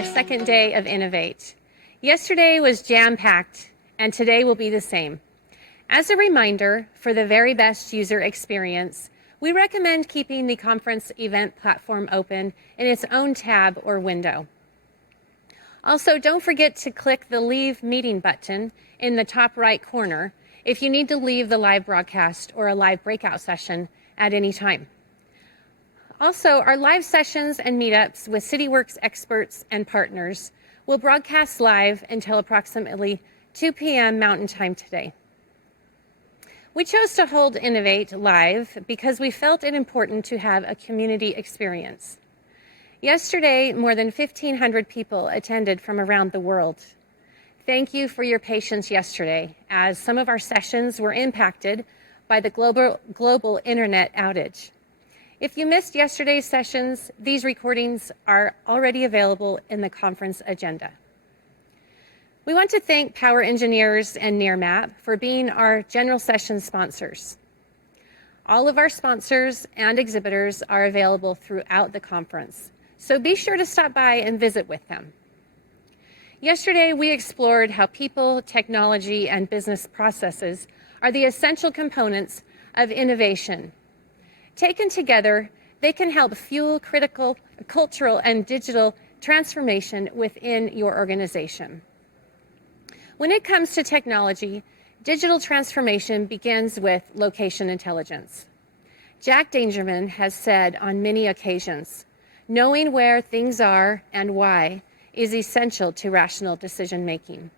our second day of Innovate. Yesterday was jam-packed, and today will be the same. As a reminder, for the very best user experience, we recommend keeping the conference event platform open in its own tab or window. Also, don't forget to click the Leave Meeting button in the top right corner if you need to leave the live broadcast or a live breakout session at any time. Also, our live sessions and meetups with Cityworks experts and partners will broadcast live until approximately 2 p.m. Mountain Time today. We chose to hold Innovate live because we felt it important to have a community experience. Yesterday, more than 1,500 people attended from around the world. Thank you for your patience yesterday, as some of our sessions were impacted by the global internet outage. If you missed yesterday's sessions, these recordings are already available in the conference agenda. We want to thank Power Engineers and Nearmap for being our general session sponsors. All of our sponsors and exhibitors are available throughout the conference, so be sure to stop by and visit with them. Yesterday, we explored how people, technology, and business processes are the essential components of innovation. Taken together, they can help fuel critical cultural and digital transformation within your organization. When it comes to technology, digital transformation begins with location intelligence. Jack Dangerman has said on many occasions, knowing where things are and why is essential to rational decision making.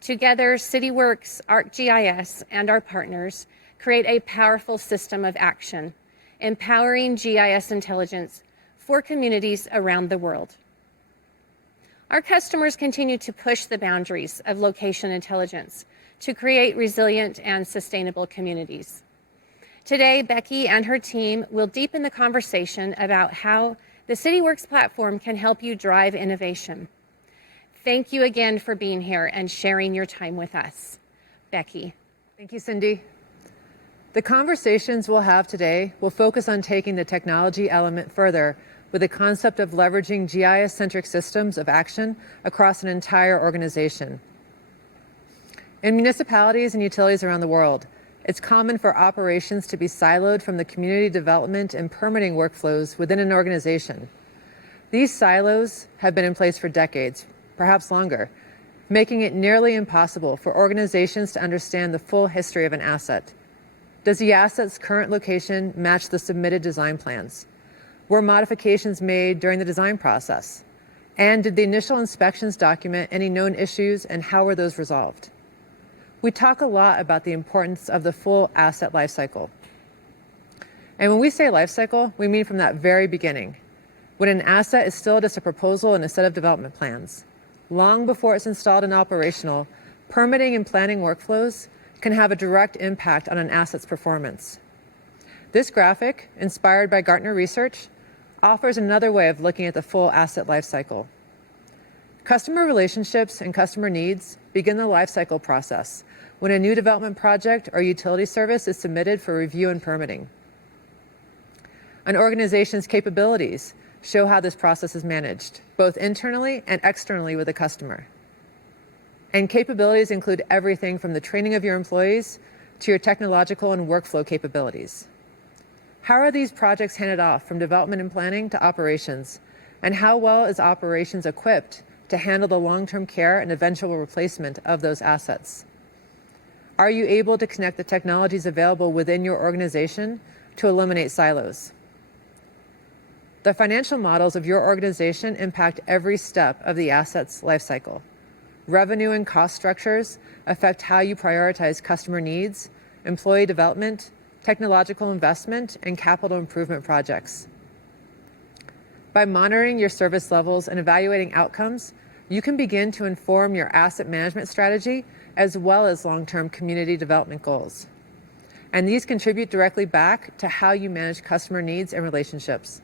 Together, Cityworks, ArcGIS, and our partners create a powerful system of action, empowering GIS intelligence for communities around the world. Our customers continue to push the boundaries of location intelligence to create resilient and sustainable communities. Today, Becky and her team will deepen the conversation about how the Cityworks platform can help you drive innovation. Thank you again for being here and sharing your time with us. Becky. Thank you, Cindy. The conversations we'll have today will focus on taking the technology element further with the concept of leveraging GIS-centric systems of action across an entire organization. In municipalities and utilities around the world, it's common for operations to be siloed from the community development and permitting workflows within an organization. These silos have been in place for decades, perhaps longer, making it nearly impossible for organizations to understand the full history of an asset. Does the asset's current location match the submitted design plans? Were modifications made during the design process? And did the initial inspections document any known issues, and how were those resolved? We talk a lot about the importance of the full asset lifecycle. And when we say lifecycle, we mean from that very beginning, when an asset is still just a proposal and a set of development plans. Long before it's installed and operational, permitting and planning workflows can have a direct impact on an asset's performance. This graphic, inspired by Gartner research, offers another way of looking at the full asset lifecycle. Customer relationships and customer needs begin the lifecycle process when a new development project or utility service is submitted for review and permitting. An organization's capabilities show how this process is managed, both internally and externally with the customer. And capabilities include everything from the training of your employees to your technological and workflow capabilities. How are these projects handed off from development and planning to operations? And how well is operations equipped to handle the long-term care and eventual replacement of those assets? Are you able to connect the technologies available within your organization to eliminate silos? The financial models of your organization impact every step of the asset's lifecycle. Revenue and cost structures affect how you prioritize customer needs, employee development, technological investment, and capital improvement projects. By monitoring your service levels and evaluating outcomes, you can begin to inform your asset management strategy as well as long-term community development goals. And these contribute directly back to how you manage customer needs and relationships.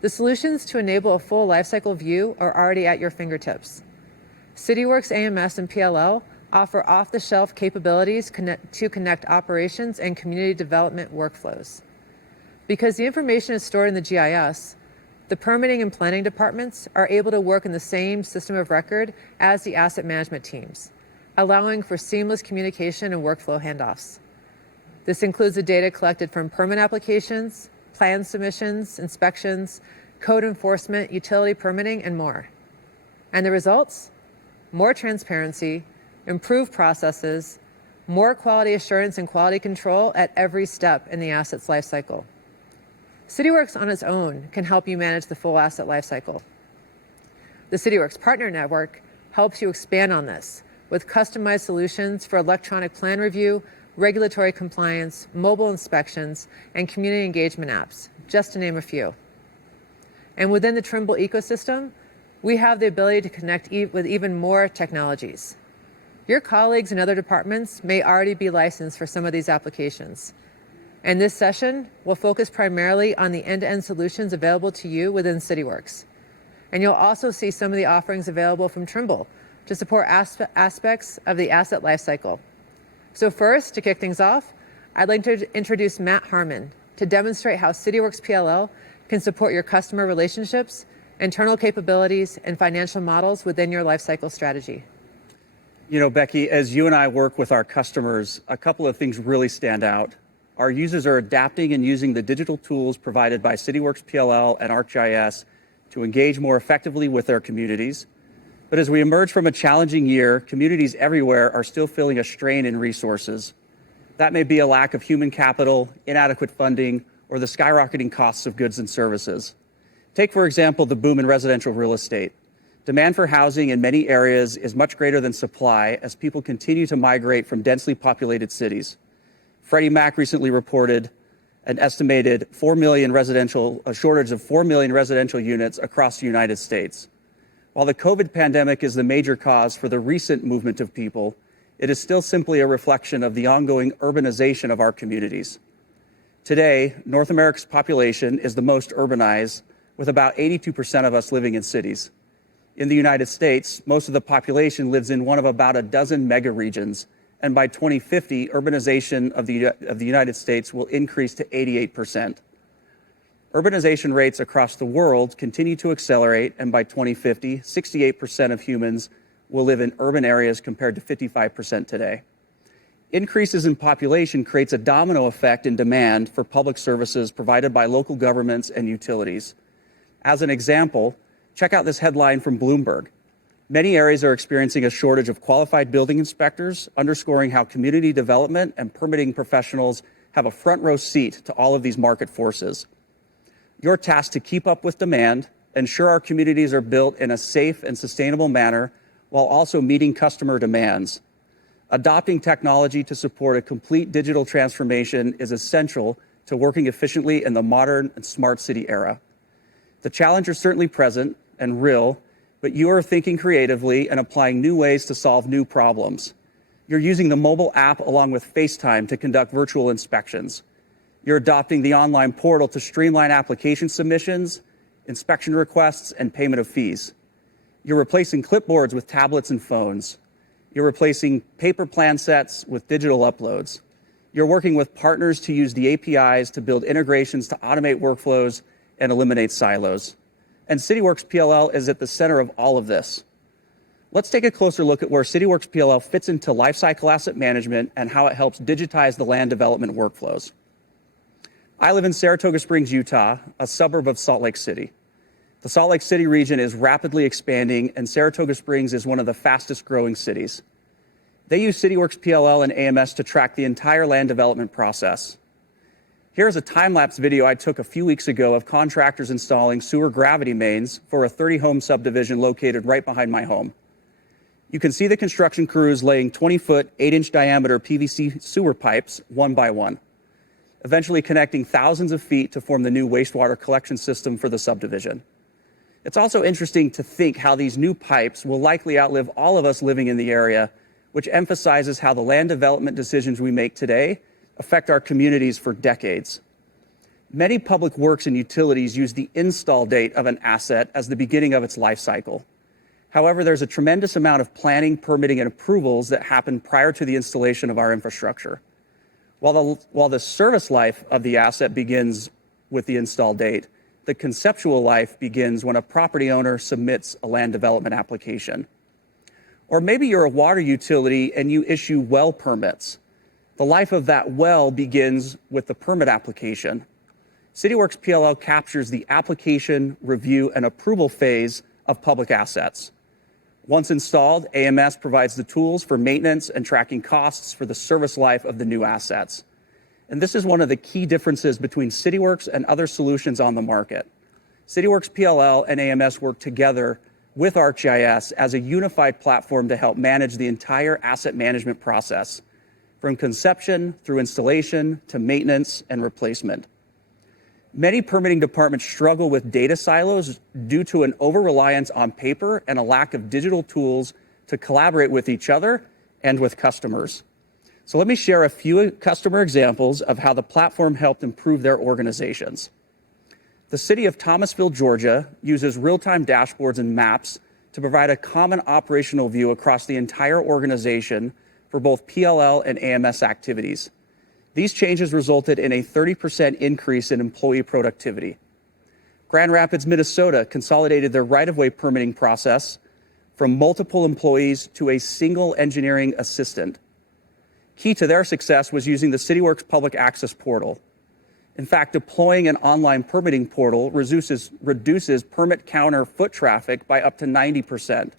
The solutions to enable a full lifecycle view are already at your fingertips. Cityworks AMS and PLL offer off-the-shelf capabilities to connect operations and community development workflows. Because the information is stored in the GIS, the permitting and planning departments are able to work in the same system of record as the asset management teams, allowing for seamless communication and workflow handoffs. This includes the data collected from permit applications, plan submissions, inspections, code enforcement, utility permitting, and more. And the results? More transparency, improved processes, more quality assurance and quality control at every step in the asset's lifecycle. Cityworks on its own can help you manage the full asset lifecycle. The Cityworks Partner Network helps you expand on this with customized solutions for electronic plan review, regulatory compliance, mobile inspections, and community engagement apps, just to name a few. And within the Trimble ecosystem, we have the ability to connect with even more technologies. Your colleagues in other departments may already be licensed for some of these applications. And this session will focus primarily on the end-to-end solutions available to you within Cityworks. And you'll also see some of the offerings available from Trimble to support aspects of the asset lifecycle. So first, to kick things off, I'd like to introduce Matt Harmon to demonstrate how Cityworks PLL can support your customer relationships, internal capabilities, and financial models within your lifecycle strategy. You know, Becky, as you and I work with our customers, a couple of things really stand out. Our users are adapting and using the digital tools provided by Cityworks PLL and ArcGIS to engage more effectively with their communities. But as we emerge from a challenging year, communities everywhere are still feeling a strain in resources. That may be a lack of human capital, inadequate funding, or the skyrocketing costs of goods and services. Take, for example, the boom in residential real estate. Demand for housing in many areas is much greater than supply as people continue to migrate from densely populated cities. Freddie Mac recently reported an estimated shortage of 4 million residential units across the United States. While the COVID pandemic is the major cause for the recent movement of people, it is still simply a reflection of the ongoing urbanization of our communities. Today, North America's population is the most urbanized, with about 82% of us living in cities. In the United States, most of the population lives in one of about a dozen mega regions, and by 2050, urbanization of the United States will increase to 88%. Urbanization rates across the world continue to accelerate, and by 2050, 68% of humans will live in urban areas compared to 55% today. Increases in population creates a domino effect in demand for public services provided by local governments and utilities. As an example, check out this headline from Bloomberg. Many areas are experiencing a shortage of qualified building inspectors, underscoring how community development and permitting professionals have a front row seat to all of these market forces. You're tasked to keep up with demand, ensure our communities are built in a safe and sustainable manner, while also meeting customer demands. Adopting technology to support a complete digital transformation is essential to working efficiently in the modern and smart city era. The challenge is certainly present and real, but you are thinking creatively and applying new ways to solve new problems. You're using the mobile app along with FaceTime to conduct virtual inspections. You're adopting the online portal to streamline application submissions, inspection requests, and payment of fees. You're replacing clipboards with tablets and phones. You're replacing paper plan sets with digital uploads. You're working with partners to use the APIs to build integrations to automate workflows and eliminate silos. And Cityworks PLL is at the center of all of this. Let's take a closer look at where Cityworks PLL fits into lifecycle asset management and how it helps digitize the land development workflows. I live in Saratoga Springs, Utah, a suburb of Salt Lake City. The Salt Lake City region is rapidly expanding, and Saratoga Springs is one of the fastest growing cities. They use Cityworks PLL and AMS to track the entire land development process. Here's a time-lapse video I took a few weeks ago of contractors installing sewer gravity mains for a 30-home subdivision located right behind my home. You can see the construction crews laying 20-foot, 8-inch diameter PVC sewer pipes one by one, eventually connecting thousands of feet to form the new wastewater collection system for the subdivision. It's also interesting to think how these new pipes will likely outlive all of us living in the area, which emphasizes how the land development decisions we make today affect our communities for decades. Many public works and utilities use the install date of an asset as the beginning of its life cycle. However, there's a tremendous amount of planning, permitting, and approvals that happen prior to the installation of our infrastructure. While the service life of the asset begins with the install date, the conceptual life begins when a property owner submits a land development application. Or maybe you're a water utility and you issue well permits. The life of that well begins with the permit application. Cityworks PLL captures the application, review, and approval phase of public assets. Once installed, AMS provides the tools for maintenance and tracking costs for the service life of the new assets. And this is one of the key differences between Cityworks and other solutions on the market. Cityworks PLL and AMS work together with ArcGIS as a unified platform to help manage the entire asset management process, from conception through installation to maintenance and replacement. Many permitting departments struggle with data silos due to an over-reliance on paper and a lack of digital tools to collaborate with each other and with customers. So let me share a few customer examples of how the platform helped improve their organizations. The city of Thomasville, Georgia, uses real-time dashboards and maps to provide a common operational view across the entire organization for both PLL and AMS activities. These changes resulted in a 30% increase in employee productivity. Grand Rapids, Minnesota consolidated their right-of-way permitting process from multiple employees to a single engineering assistant. Key to their success was using the Cityworks Public Access Portal. In fact, deploying an online permitting portal reduces permit counter foot traffic by up to 90%.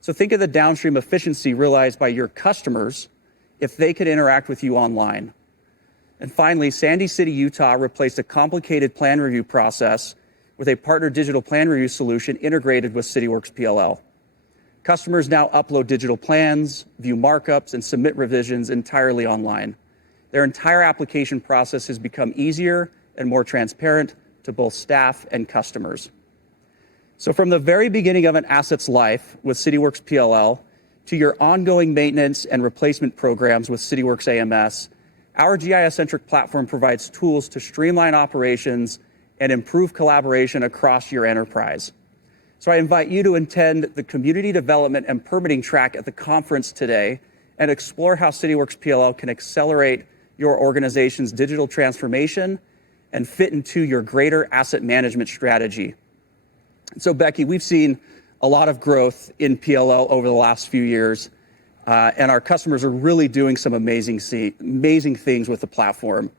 So think of the downstream efficiency realized by your customers if they could interact with you online. And finally, Sandy City, Utah replaced a complicated plan review process with a partner digital plan review solution integrated with Cityworks PLL. Customers now upload digital plans, view markups, and submit revisions entirely online. Their entire application process has become easier and more transparent to both staff and customers. So from the very beginning of an asset's life with Cityworks PLL to your ongoing maintenance and replacement programs with Cityworks AMS, our GIS-centric platform provides tools to streamline operations and improve collaboration across your enterprise. So I invite you to attend the Community Development and Permitting track at the conference today and explore how Cityworks PLL can accelerate your organization's digital transformation and fit into your greater asset management strategy. So Becky, we've seen a lot of growth in PLL over the last few years. And our customers are really doing some amazing things with the platform.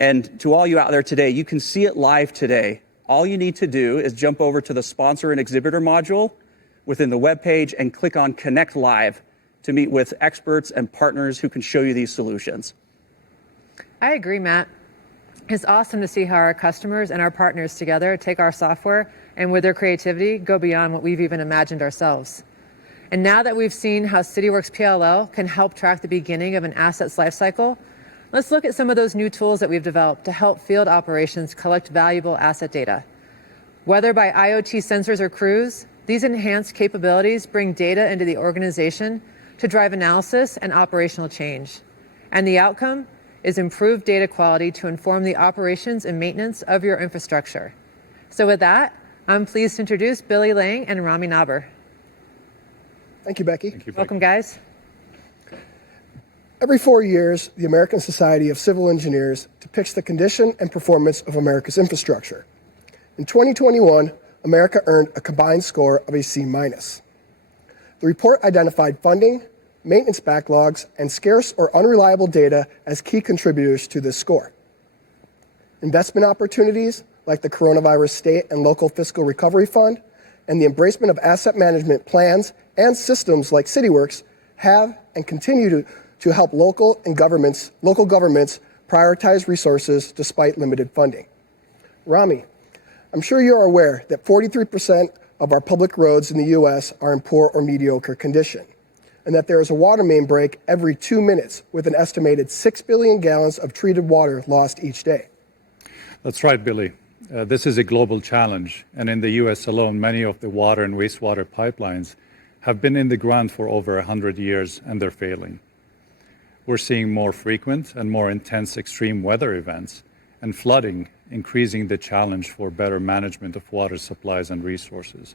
And to all you out there today, you can see it live today. All you need to do is jump over to the sponsor and exhibitor module within the webpage and click on Connect Live to meet with experts and partners who can show you these solutions. I agree, Matt. It's awesome to see how our customers and our partners together take our software and with their creativity go beyond what we've even imagined ourselves. And now that we've seen how Cityworks PLL can help track the beginning of an asset's lifecycle, let's look at some of those new tools that we've developed to help field operations collect valuable asset data. Whether by IoT sensors or crews, these enhanced capabilities bring data into the organization to drive analysis and operational change. And the outcome is improved data quality to inform the operations and maintenance of your infrastructure. So with that, I'm pleased to introduce Billy Lang and Rami Naber. Thank you, Becky. Thank you, Becky. Welcome, guys. Every 4 years, the American Society of Civil Engineers depicts the condition and performance of America's infrastructure. In 2021, America earned a combined score of a C-. The report identified funding, maintenance backlogs, and scarce or unreliable data as key contributors to this score. Investment opportunities, like the Coronavirus State and Local Fiscal Recovery Fund, and the embracement of asset management plans and systems like Cityworks have and continue to help local governments prioritize resources despite limited funding. Rami, I'm sure you're aware that 43% of our public roads in the U.S. are in poor or mediocre condition, and that there is a water main break every 2 minutes with an estimated 6 billion gallons of treated water lost each day. That's right, Billy. This is a global challenge, and in the U.S. alone, many of the water and wastewater pipelines have been in the ground for over 100 years, and they're failing. We're seeing more frequent and more intense extreme weather events and flooding, increasing the challenge for better management of water supplies and resources.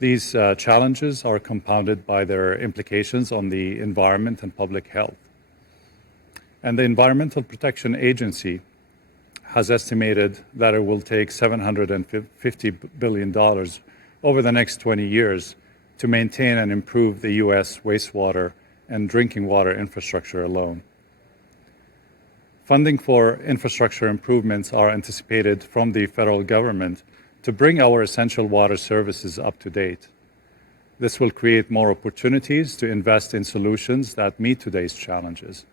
These challenges are compounded by their implications on the environment and public health. And the Environmental Protection Agency has estimated that it will take $750 billion over the next 20 years to maintain and improve the U.S. wastewater and drinking water infrastructure alone. Funding for infrastructure improvements are anticipated from the federal government to bring our essential water services up to date. This will create more opportunities to invest in solutions that meet today's challenges.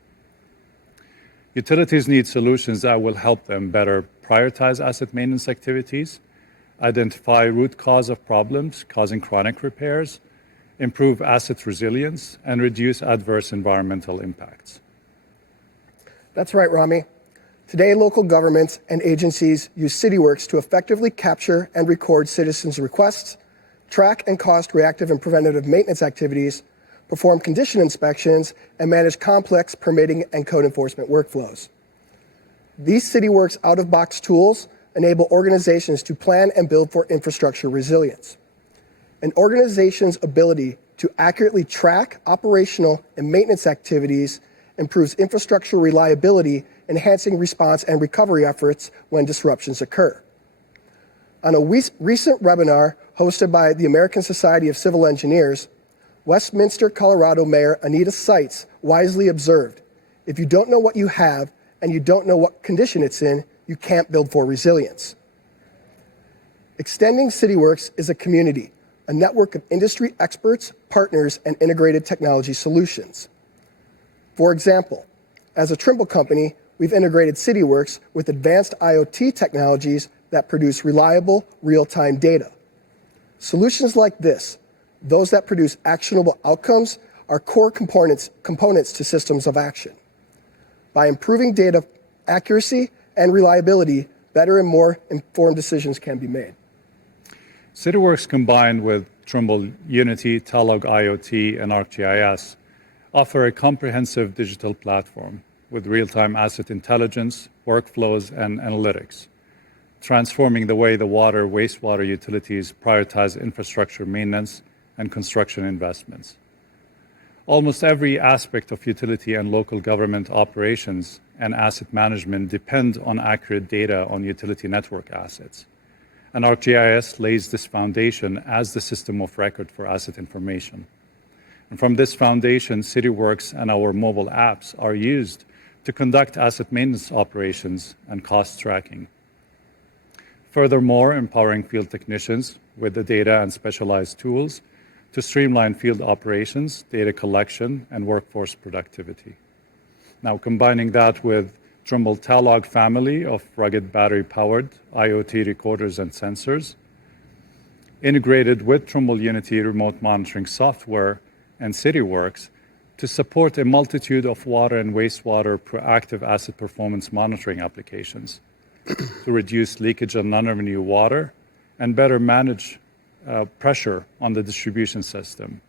Utilities need solutions that will help them better prioritize asset maintenance activities, identify root cause of problems causing chronic repairs, improve asset resilience, and reduce adverse environmental impacts. That's right, Rami. Today, local governments and agencies use Cityworks to effectively capture and record citizens' requests, track and cost reactive and preventative maintenance activities, perform condition inspections, and manage complex permitting and code enforcement workflows. These Cityworks out-of-box tools enable organizations to plan and build for infrastructure resilience. An organization's ability to accurately track operational and maintenance activities improves infrastructure reliability, enhancing response and recovery efforts when disruptions occur. On a recent webinar hosted by the American Society of Civil Engineers, Westminster, Colorado Mayor Anita Seitz wisely observed, "If you don't know what you have and you don't know what condition it's in, you can't build for resilience." Extending Cityworks is a community, a network of industry experts, partners, and integrated technology solutions. For example, as a Trimble company, we've integrated Cityworks with advanced IoT technologies that produce reliable, real-time data. Solutions like this, those that produce actionable outcomes, are core components to systems of action. By improving data accuracy and reliability, better and more informed decisions can be made. Cityworks combined with Trimble Unity, Talog IoT, and ArcGIS offer a comprehensive digital platform with real-time asset intelligence, workflows, and analytics, transforming the way the water, wastewater utilities prioritize infrastructure maintenance and construction investments. Almost every aspect of utility and local government operations and asset management depend on accurate data on utility network assets. And ArcGIS lays this foundation as the system of record for asset information. And from this foundation, Cityworks and our mobile apps are used to conduct asset maintenance operations and cost tracking. Furthermore, empowering field technicians with the data and specialized tools to streamline field operations, data collection, and workforce productivity. Now, combining that with Trimble Talog family of rugged battery-powered IoT recorders and sensors, integrated with Trimble Unity remote monitoring software and Cityworks to support a multitude of water and wastewater proactive asset performance monitoring applications to reduce leakage of non-revenue water and better manage pressure on the distribution system.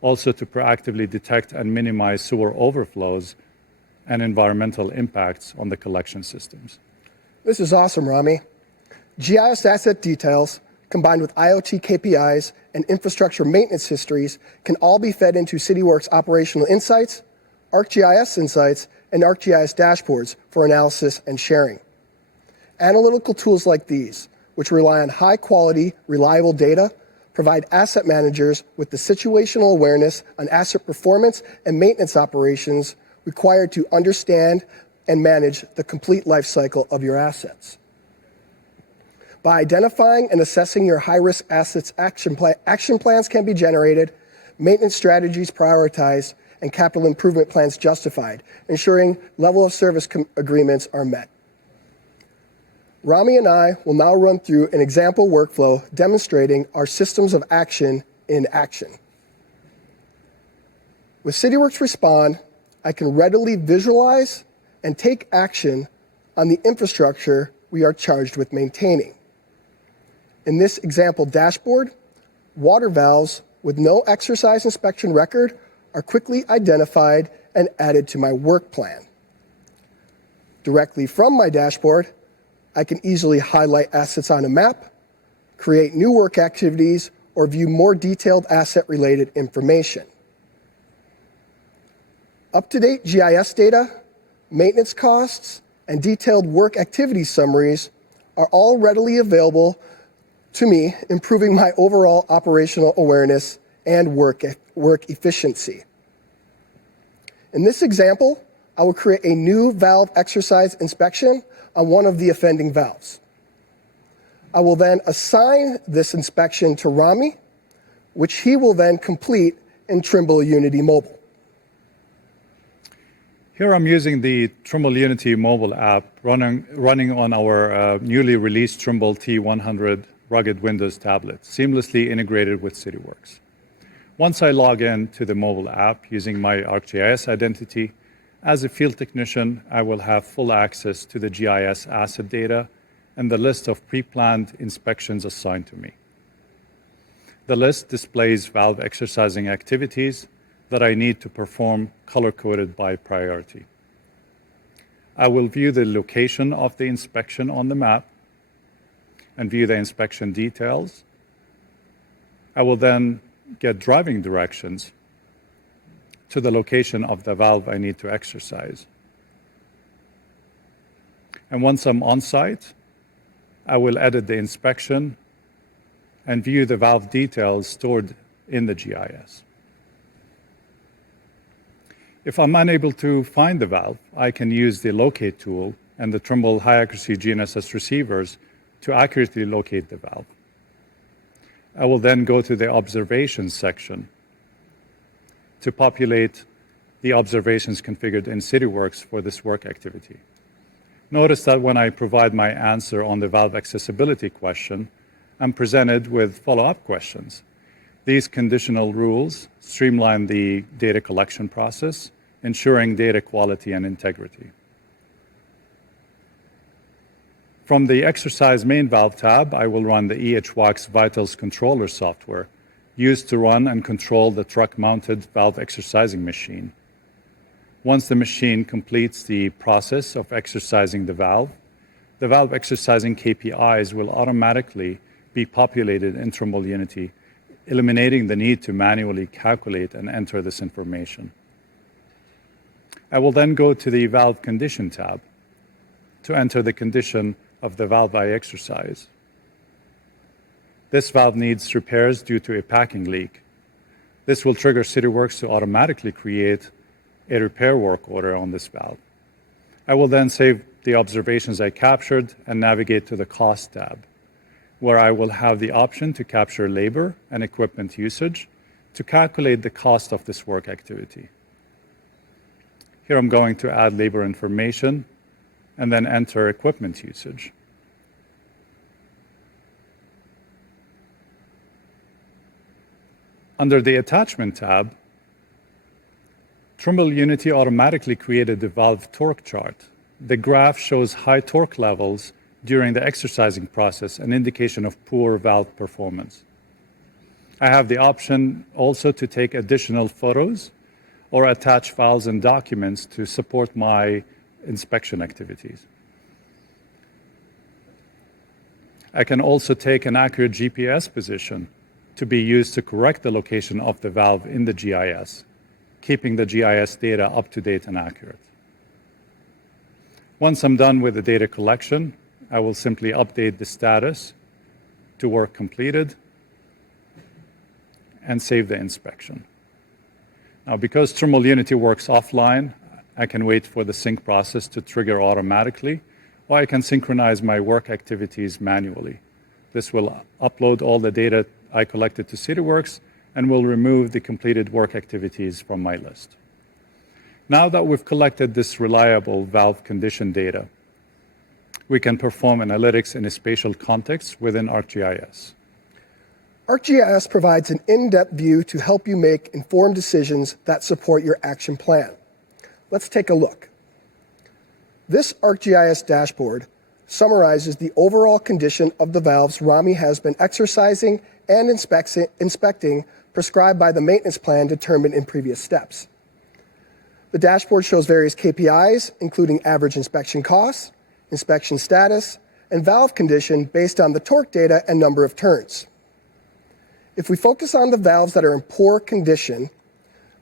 Also to proactively detect and minimize sewer overflows and environmental impacts on the collection systems. This is awesome, Rami. GIS asset details combined with IoT KPIs and infrastructure maintenance histories can all be fed into Cityworks operational insights, ArcGIS insights, and ArcGIS dashboards for analysis and sharing. Analytical tools like these, which rely on high-quality, reliable data, provide asset managers with the situational awareness on asset performance and maintenance operations required to understand and manage the complete life cycle of your assets. By identifying and assessing your high-risk assets, action plans can be generated, maintenance strategies prioritized, and capital improvement plans justified, ensuring level of service agreements are met. Rami and I will now run through an example workflow demonstrating our systems of action in action. With Cityworks Respond, I can readily visualize and take action on the infrastructure we are charged with maintaining. In this example dashboard, water valves with no exercise inspection record are quickly identified and added to my work plan. Directly from my dashboard, I can easily highlight assets on a map, create new work activities, or view more detailed asset-related information. Up-to-date GIS data, maintenance costs, and detailed work activity summaries are all readily available to me, improving my overall operational awareness and work efficiency. In this example, I will create a new valve exercise inspection on one of the offending valves. I will then assign this inspection to Rami, which he will then complete in Trimble Unity Mobile. Here I'm using the Trimble Unity mobile app running on our newly released Trimble T100 rugged Windows tablet, seamlessly integrated with Cityworks. Once I log in to the mobile app using my ArcGIS identity, as a field technician, I will have full access to the GIS asset data and the list of pre-planned inspections assigned to me. The list displays valve exercising activities that I need to perform color-coded by priority. I will view the location of the inspection on the map and view the inspection details. I will then get driving directions to the location of the valve I need to exercise. And once I'm on site, I will edit the inspection and view the valve details stored in the GIS. If I'm unable to find the valve, I can use the locate tool and the Trimble high-accuracy GNSS receivers to accurately locate the valve. I will then go to the observations section to populate the observations configured in Cityworks for this work activity. Notice that when I provide my answer on the valve accessibility question, I'm presented with follow-up questions. These conditional rules streamline the data collection process, ensuring data quality and integrity. From the Exercise Main Valve tab, I will run the EHWAX Vitals Controller software used to run and control the truck-mounted valve exercising machine. Once the machine completes the process of exercising the valve exercising KPIs will automatically be populated in Trimble Unity, eliminating the need to manually calculate and enter this information. I will then go to the Valve Condition tab to enter the condition of the valve I exercise. This valve needs repairs due to a packing leak. This will trigger Cityworks to automatically create a repair work order on this valve. I will then save the observations I captured and navigate to the Cost tab, where I will have the option to capture labor and equipment usage to calculate the cost of this work activity. Here I'm going to add labor information and then enter equipment usage. Under the Attachment tab, Trimble Unity automatically created the valve torque chart. The graph shows high torque levels during the exercising process, an indication of poor valve performance. I have the option also to take additional photos or attach files and documents to support my inspection activities. I can also take an accurate GPS position to be used to correct the location of the valve in the GIS, keeping the GIS data up to date and accurate. Once I'm done with the data collection, I will simply update the status to work completed and save the inspection. Now, because Trimble Unity works offline, I can wait for the sync process to trigger automatically, or I can synchronize my work activities manually. This will upload all the data I collected to Cityworks and will remove the completed work activities from my list. Now that we've collected this reliable valve condition data, we can perform analytics in a spatial context within ArcGIS. ArcGIS provides an in-depth view to help you make informed decisions that support your action plan. Let's take a look. This ArcGIS dashboard summarizes the overall condition of the valves Rami has been exercising and inspecting prescribed by the maintenance plan determined in previous steps. The dashboard shows various KPIs, including average inspection costs, inspection status, and valve condition based on the torque data and number of turns. If we focus on the valves that are in poor condition,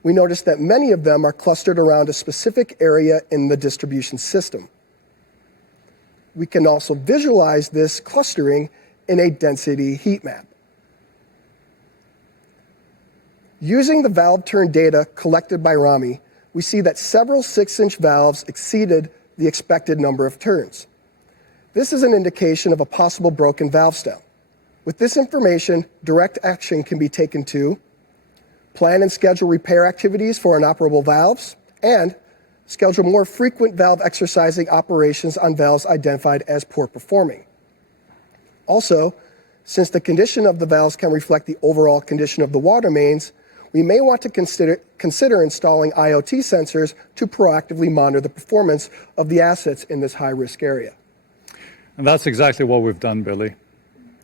we notice that many of them are clustered around a specific area in the distribution system. we can also visualize this clustering in a density heat map. Using the valve turn data collected by Rami, we see that several 6-inch valves exceeded the expected number of turns. This is an indication of a possible broken valve stem. With this information, direct action can be taken to plan and schedule repair activities for inoperable valves, and schedule more frequent valve exercising operations on valves identified as poor performing. Also, since the condition of the valves can reflect the overall condition of the water mains, we may want to consider installing IoT sensors to proactively monitor the performance of the assets in this high-risk area. And that's exactly what we've done, Billy.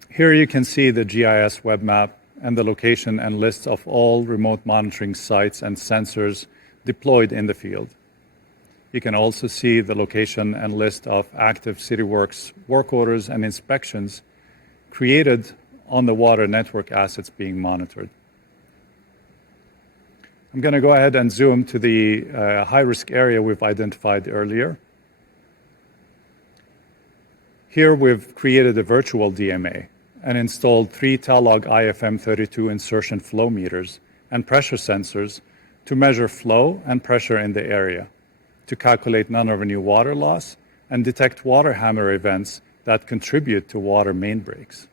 Here you can see the GIS web map and the location and list of all remote monitoring sites and sensors deployed in the field. You can also see the location and list of active Cityworks work orders and inspections created on the water network assets being monitored. I'm going to go ahead and zoom to the high-risk area we've identified earlier. Here we've created a virtual DMA and installed 3 Telog IFM32 insertion flow meters and pressure sensors to measure flow and pressure in the area, to calculate non-revenue water loss and detect water hammer events that contribute to water main breaks.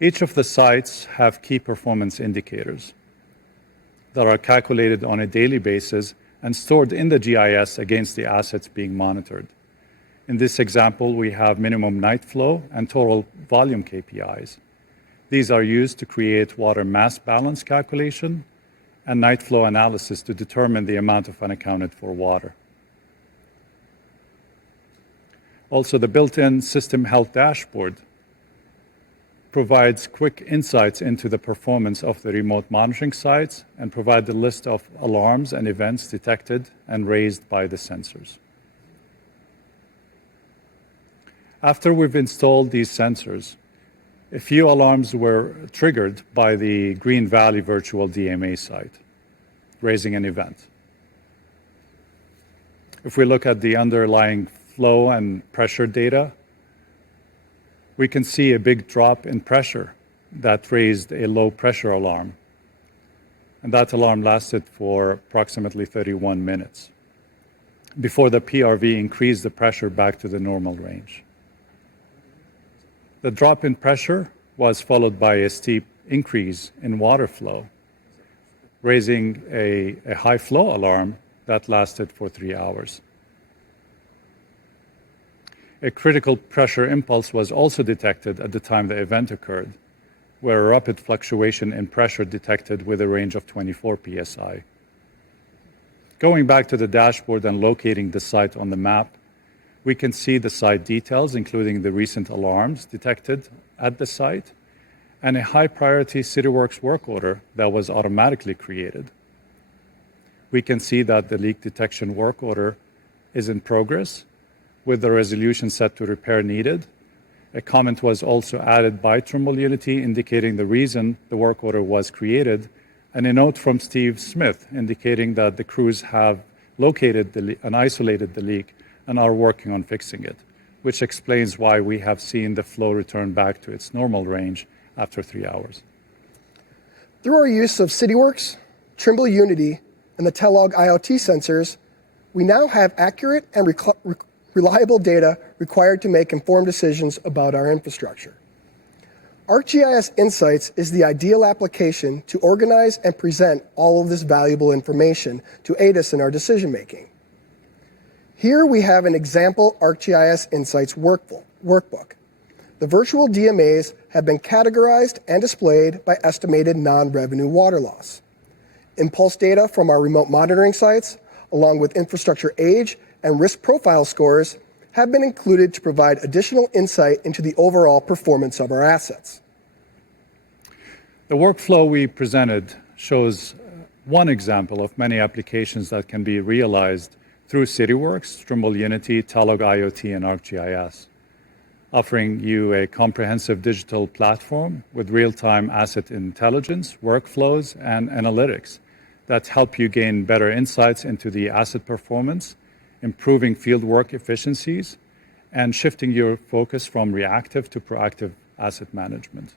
Each of the sites have key performance indicators that are calculated on a daily basis and stored in the GIS against the assets being monitored. In this example, we have minimum night flow and total volume KPIs. These are used to create water mass balance calculation and night flow analysis to determine the amount of unaccounted for water. Also, the built-in system health dashboard provides quick insights into the performance of the remote monitoring sites and provide the list of alarms and events detected and raised by the sensors. After we've installed these sensors, a few alarms were triggered by the Green Valley virtual DMA site, raising an event. If we look at the underlying flow and pressure data, we can see a big drop in pressure that raised a low pressure alarm. And that alarm lasted for approximately 31 minutes before the PRV increased the pressure back to the normal range. The drop in pressure was followed by a steep increase in water flow, raising a high flow alarm that lasted for 3 hours. A critical pressure impulse was also detected at the time the event occurred, where a rapid fluctuation in pressure detected with a range of 24 psi. Going back to the dashboard and locating the site on the map, we can see the site details, including the recent alarms detected at the site, and a high-priority Cityworks work order that was automatically created. We can see that the leak detection work order is in progress, with the resolution set to repair needed. A comment was also added by Trimble Unity indicating the reason the work order was created, and a note from Steve Smith indicating that the crews have located and isolated the leak and are working on fixing it, which explains why we have seen the flow return back to its normal range after 3 hours. Through our use of Cityworks, Trimble Unity, and the Telog IoT sensors, we now have accurate and reliable data required to make informed decisions about our infrastructure. ArcGIS Insights is the ideal application to organize and present all of this valuable information to aid us in our decision-making. Here we have an example ArcGIS Insights workbook. The virtual DMAs have been categorized and displayed by estimated non-revenue water loss. Impulse data from our remote monitoring sites, along with infrastructure age and risk profile scores, have been included to provide additional insight into the overall performance of our assets. The workflow we presented shows one example of many applications that can be realized through Cityworks, Trimble Unity, Telog IoT, and ArcGIS, offering you a comprehensive digital platform with real-time asset intelligence, workflows, and analytics that help you gain better insights into the asset performance improving fieldwork efficiencies, and shifting your focus from reactive to proactive asset management.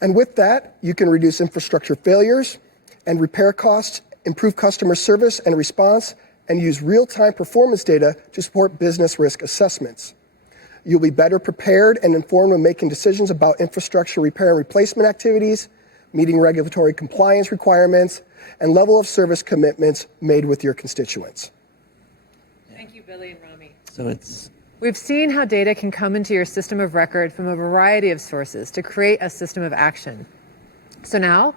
And with that, you can reduce infrastructure failures and repair costs, improve customer service and response, and use real-time performance data to support business risk assessments. You'll be better prepared and informed when making decisions about infrastructure repair and replacement activities, meeting regulatory compliance requirements, and level of service commitments made with your constituents. Thank you, Billy and Rami. So We've seen how data can come into your system of record from a variety of sources to create a system of action. So now,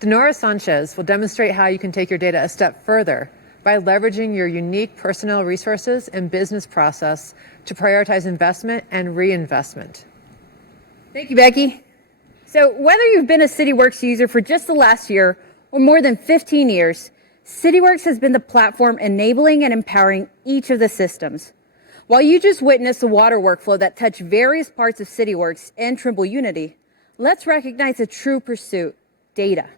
Denora Sanchez will demonstrate how you can take your data a step further by leveraging your unique personnel resources and business process to prioritize investment and reinvestment. Thank you, Becky. So whether you've been a Cityworks user for just the last year or more than 15 years, Cityworks has been the platform enabling and empowering each of the systems. While you just witnessed the water workflow that touched various parts of Cityworks and Trimble Unity, let's recognize a true pursuit: data.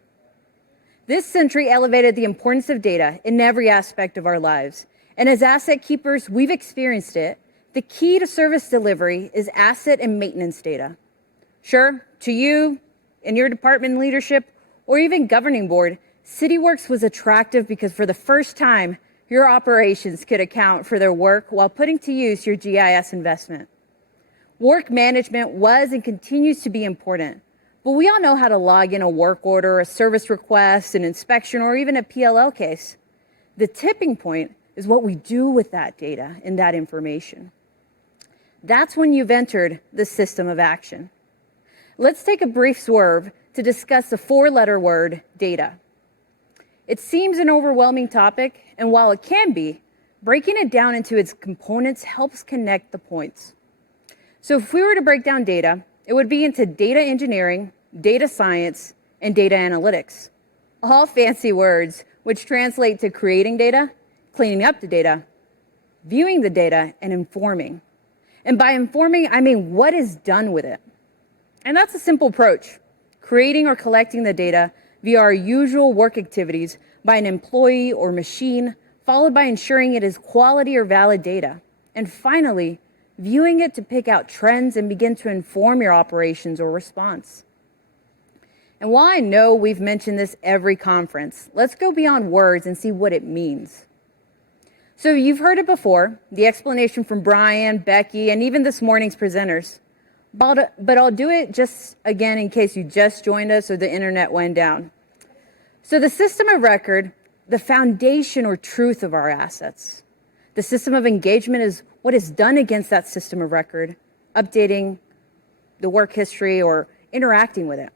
This century elevated the importance of data in every aspect of our lives. And as asset keepers, we've experienced it. The key to service delivery is asset and maintenance data. Sure, to you and your department leadership or even governing board, Cityworks was attractive because for the first time, your operations could account for their work while putting to use your GIS investment. Work management was and continues to be important, but we all know how to log in a work order, a service request, an inspection, or even a PLL case. The tipping point is what we do with that data and that information. That's when you've entered the system of action. Let's take a brief swerve to discuss the four-letter word, data. It seems an overwhelming topic, and while it can be, breaking it down into its components helps connect the points. So if we were to break down data, it would be into data engineering, data science, and data analytics. All fancy words, which translate to creating data, cleaning up the data, viewing the data, and informing. And by informing, I mean what is done with it. And that's a simple approach: creating or collecting the data via our usual work activities by an employee or machine, followed by ensuring it is quality or valid data. And finally, viewing it to pick out trends and begin to inform your operations or response. And while I know we've mentioned this every conference, let's go beyond words and see what it means. So you've heard it before, the explanation from Brian, Becky, and even this morning's presenters. But I'll do it just again in case you just joined us or the internet went down. So the system of record, the foundation or truth of our assets. The system of engagement is what is done against that system of record, updating the work history or interacting with it.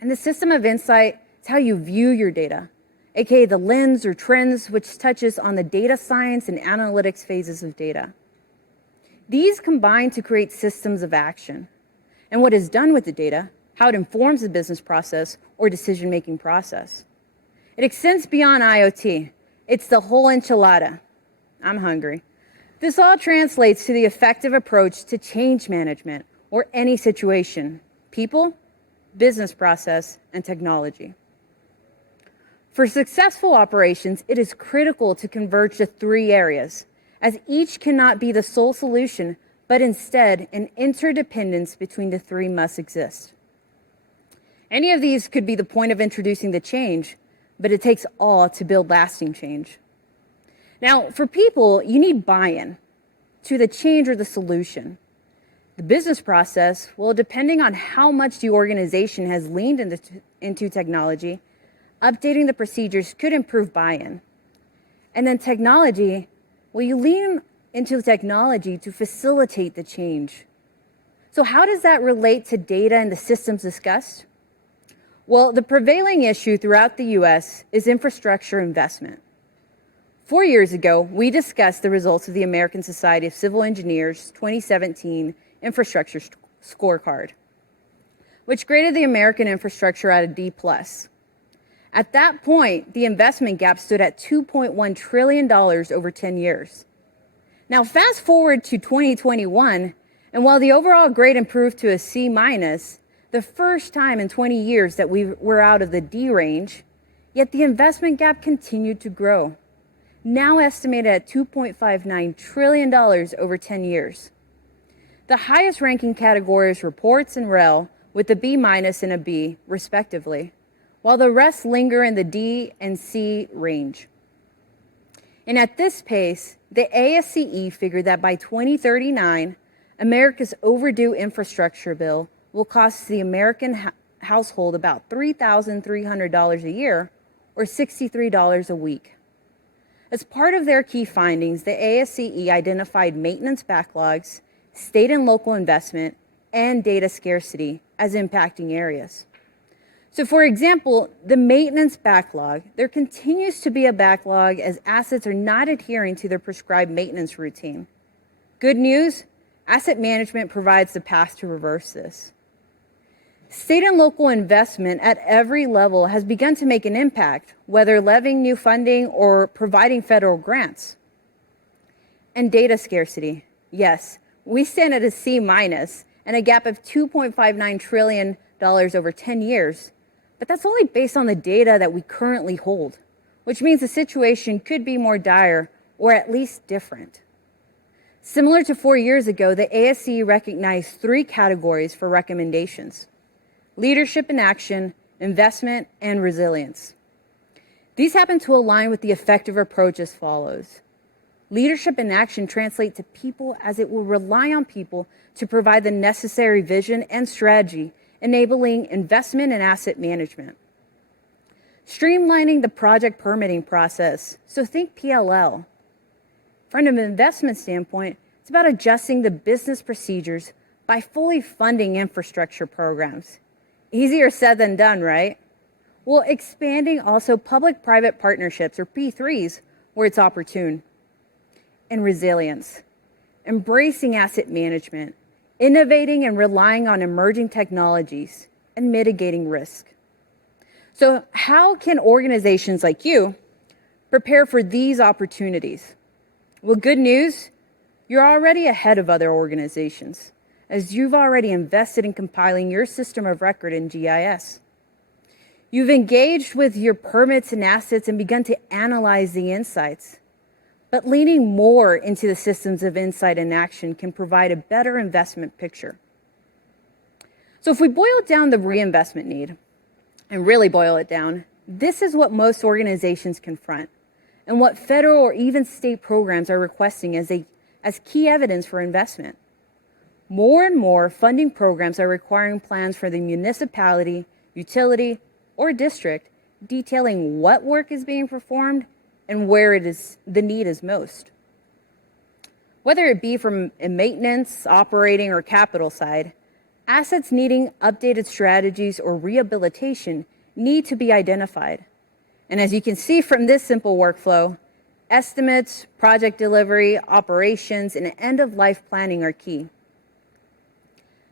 And the system of insight is how you view your data, aka the lens or trends, which touches on the data science and analytics phases of data. These combine to create systems of action. And what is done with the data, how it informs the business process or decision-making process. It extends beyond IoT. It's the whole enchilada. I'm hungry. This all translates to the effective approach to change management or any situation: people, business process, and technology. For successful operations, it is critical to converge to three areas, as each cannot be the sole solution, but instead an interdependence between the three must exist. Any of these could be the point of introducing the change, but it takes all to build lasting change. Now, for people, you need buy-in to the change or the solution. The business process, well, depending on how much the organization has leaned into technology, updating the procedures could improve buy-in. And then technology, well, you lean into technology to facilitate the change. So how does that relate to data and the systems discussed? Well, the prevailing issue throughout the U.S. is infrastructure investment. 4 years ago, we discussed the results of the American Society of Civil Engineers 2017 Infrastructure Scorecard, which graded the American infrastructure at a D+. At that point, the investment gap stood at $2.1 trillion over 10 years. Now, fast forward to 2021, and while the overall grade improved to a C-, the first time in 20 years that we were out of the D range, yet the investment gap continued to grow. now estimated at $2.59 trillion over 10 years. The highest ranking categories reports and rail, with a B- and a B, respectively, while the rest linger in the D and C range. And at this pace, the ASCE figured that by 2039, America's overdue infrastructure bill will cost the American household about $3,300 a year, or $63 a week. As part of their key findings, the ASCE identified maintenance backlogs, state and local investment, and data scarcity as impacting areas. So for example, the maintenance backlog, there continues to be a backlog as assets are not adhering to their prescribed maintenance routine. Good news, asset management provides the path to reverse this. State and local investment at every level has begun to make an impact, whether levying new funding or providing federal grants. And data scarcity, yes, we stand at a C- and a gap of $2.59 trillion over 10 years. But that's only based on the data that we currently hold, which means the situation could be more dire or at least different. Similar to 4 years ago, the ASCE recognized 3 categories for recommendations: leadership in action, investment, and resilience. These happen to align with the effective approach as follows. Leadership in action translates to people, as it will rely on people to provide the necessary vision and strategy, enabling investment and asset management. Streamlining the project permitting process, so think PLL. From an investment standpoint, it's about adjusting the business procedures by fully funding infrastructure programs. Easier said than done, right? Well, expanding also public-private partnerships, or P3s, where it's opportune. And resilience, embracing asset management, innovating and relying on emerging technologies, and mitigating risk. So how can organizations like you prepare for these opportunities? Well, good news, you're already ahead of other organizations, as you've already invested in compiling your system of record in GIS. You've engaged with your permits and assets and begun to analyze the insights. But leaning more into the systems of insight and action can provide a better investment picture. So if we boil down the reinvestment need, and really boil it down, this is what most organizations confront, and what federal or even state programs are requesting as key evidence for investment. More and more funding programs are requiring plans for the municipality, utility, or district detailing what work is being performed and where the need is most. Whether it be from a maintenance, operating, or capital side, assets needing updated strategies or rehabilitation need to be identified. And as you can see from this simple workflow, estimates, project delivery, operations, and end-of-life planning are key.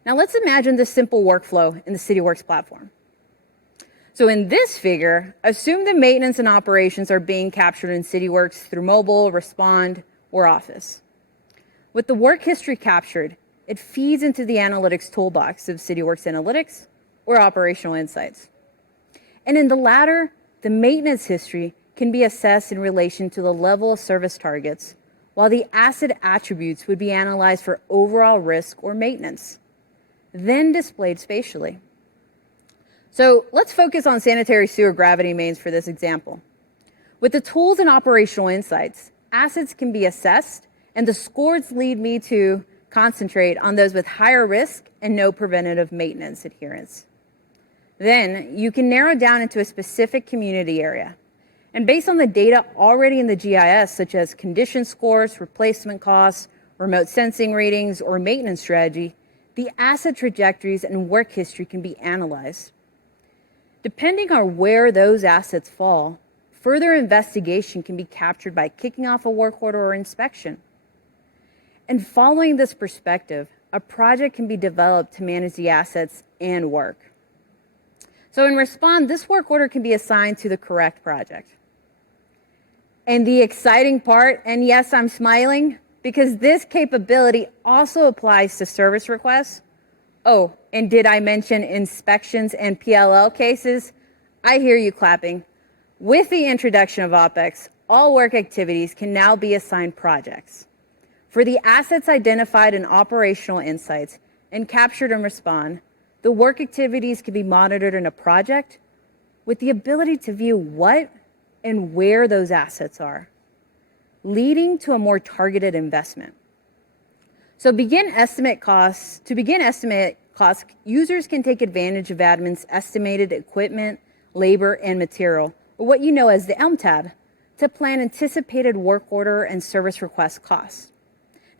Now let's imagine this simple workflow in the Cityworks platform. So in this figure, assume the maintenance and operations are being captured in Cityworks through mobile, Respond, or Office. With the work history captured, it feeds into the analytics toolbox of Cityworks Analytics or Operational Insights. And in the latter, the maintenance history can be assessed in relation to the level of service targets, while the asset attributes would be analyzed for overall risk or maintenance, then displayed spatially. So let's focus on sanitary sewer gravity mains for this example. With the tools and operational insights, assets can be assessed, and the scores lead me to concentrate on those with higher risk and no preventative maintenance adherence. Then you can narrow down into a specific community area. And based on the data already in the GIS, such as condition scores, replacement costs, remote sensing readings, or maintenance strategy, the asset trajectories and work history can be analyzed. Depending on where those assets fall, further investigation can be captured by kicking off a work order or inspection. And following this perspective, a project can be developed to manage the assets and work. So in Respond, this work order can be assigned to the correct project. And the exciting part, and yes, I'm smiling, because this capability also applies to service requests. Oh, and did I mention inspections and PLL cases? I hear you clapping. With the introduction of OpEx, all work activities can now be assigned projects. For the assets identified in operational insights and captured and respond, the work activities can be monitored in a project with the ability to view what and where those assets are, leading to a more targeted investment. So to begin estimate costs, users can take advantage of admin's estimated equipment, labor, and material, or what you know as the ELM tab, to plan anticipated work order and service request costs.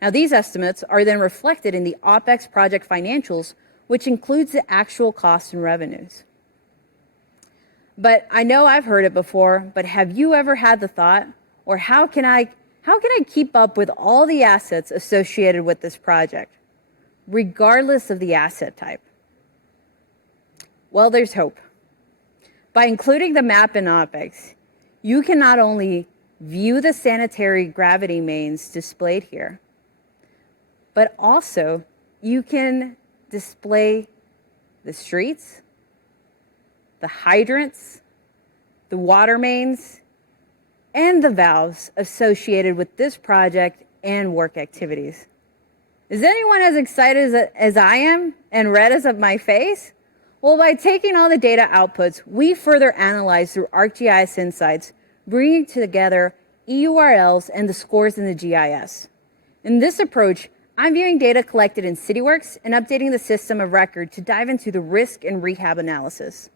Now, these estimates are then reflected in the OpEx project financials, which includes the actual costs and revenues. But I know I've heard it before, but have you ever had the thought, or how can I keep up with all the assets associated with this project, regardless of the asset type? Well, there's hope. By including the map in OpEx, you can not only view the sanitary gravity mains displayed here, but also you can display the streets, the hydrants, the water mains, and the valves associated with this project and work activities. Is anyone as excited as I am and red as of my face? Well, by taking all the data outputs, we further analyze through ArcGIS Insights, bringing together EURLs and the scores in the GIS. In this approach, I'm viewing data collected in Cityworks and updating the system of record to dive into the risk and rehab analysis.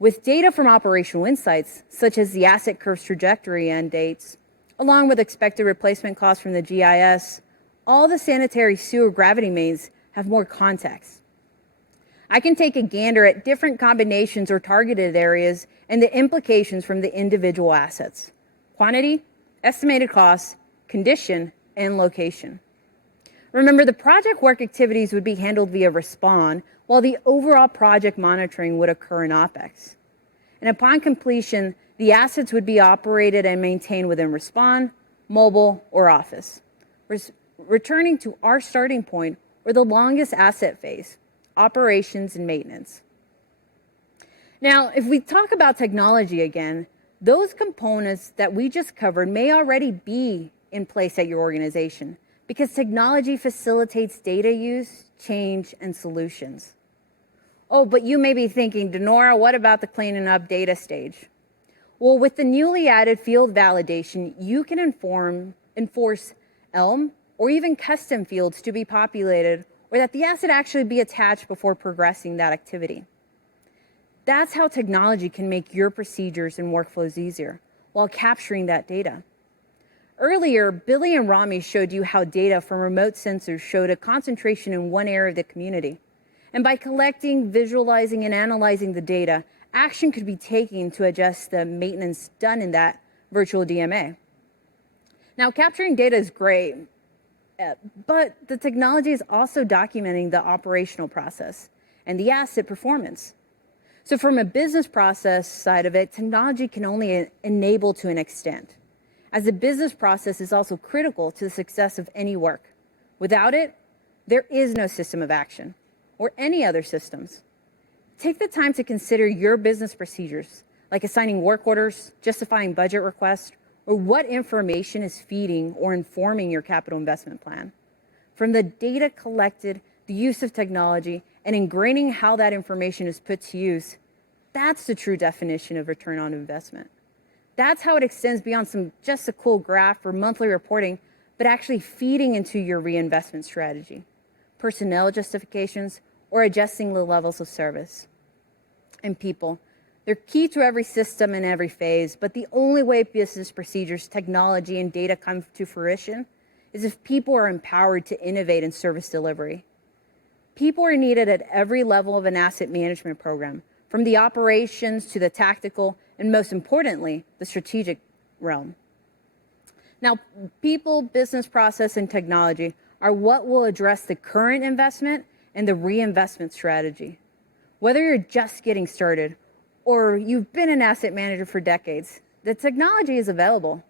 With data from operational insights, such as the asset curve's trajectory end dates, along with expected replacement costs from the GIS, all the sanitary sewer gravity mains have more context. I can take a gander at different combinations or targeted areas and the implications from the individual assets: quantity, estimated costs, condition, and location. Remember, the project work activities would be handled via Respond, while the overall project monitoring would occur in OpEx. And upon completion, the assets would be operated and maintained within Respond, Mobile, or Office, returning to our starting point, or the longest asset phase, operations and maintenance. Now, if we talk about technology again, those components that we just covered may already be in place at your organization, because technology facilitates data use, change, and solutions. Oh, but you may be thinking, Denora, what about the cleaning up data stage? Well, with the newly added field validation, you can enforce ELM or even custom fields to be populated, or that the asset actually be attached before progressing that activity. That's how technology can make your procedures and workflows easier while capturing that data. Earlier, Billy and Rami showed you how data from remote sensors showed a concentration in one area of the community. And by collecting, visualizing, and analyzing the data, action could be taken to adjust the maintenance done in that virtual DMA. Now, capturing data is great, but the technology is also documenting the operational process and the asset performance. So from a business process side of it, technology can only enable to an extent, as the business process is also critical to the success of any work. Without it, there is no system of action or any other systems. Take the time to consider your business procedures, like assigning work orders, justifying budget requests, or what information is feeding or informing your capital investment plan. From the data collected, the use of technology, and ingraining how that information is put to use, that's the true definition of return on investment. That's how it extends beyond just a cool graph or monthly reporting, but actually feeding into your reinvestment strategy, personnel justifications, or adjusting the levels of service. And people, they're key to every system and every phase, but the only way business procedures, technology, and data come to fruition is if people are empowered to innovate in service delivery. People are needed at every level of an asset management program, from the operations to the tactical, and most importantly, the strategic realm. Now, people, business process, and technology are what will address the current investment and the reinvestment strategy. Whether you're just getting started or you've been an asset manager for decades, the technology is available.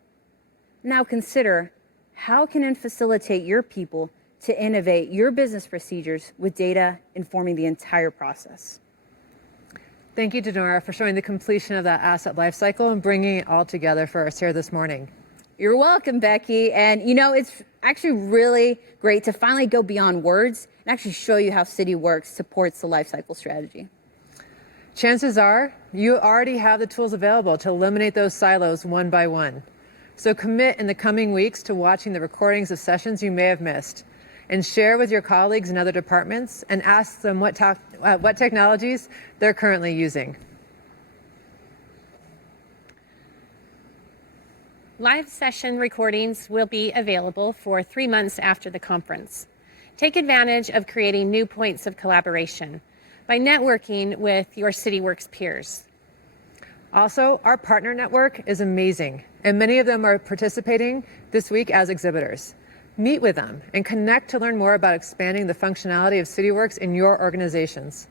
Now consider, how can it facilitate your people to innovate your business procedures with data informing the entire process? Thank you, Denora, for showing the completion of that asset lifecycle and bringing it all together for us here this morning. You're welcome, Becky. And it's actually really great to finally go beyond words and actually show you how Cityworks supports the lifecycle strategy. Chances are you already have the tools available to eliminate those silos one by one. So commit in the coming weeks to watching the recordings of sessions you may have missed, and share with your colleagues in other departments and ask them what technologies they're currently using. Live session recordings will be available for 3 months after the conference. Take advantage of creating new points of collaboration by networking with your Cityworks peers. Also, our partner network is amazing, and many of them are participating this week as exhibitors. Meet with them and connect to learn more about expanding the functionality of Cityworks in your organizations.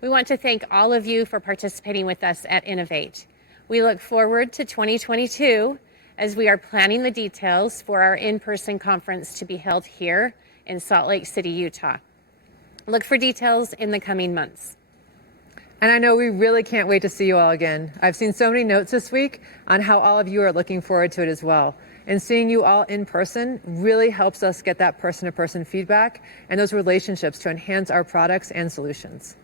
We want to thank all of you for participating with us at Innovate. We look forward to 2022 as we are planning the details for our in-person conference to be held here in Salt Lake City, Utah. Look for details in the coming months. And I know we really can't wait to see you all again. I've seen so many notes this week on how all of you are looking forward to it as well. And seeing you all in person really helps us get that person-to-person feedback and those relationships to enhance our products and solutions.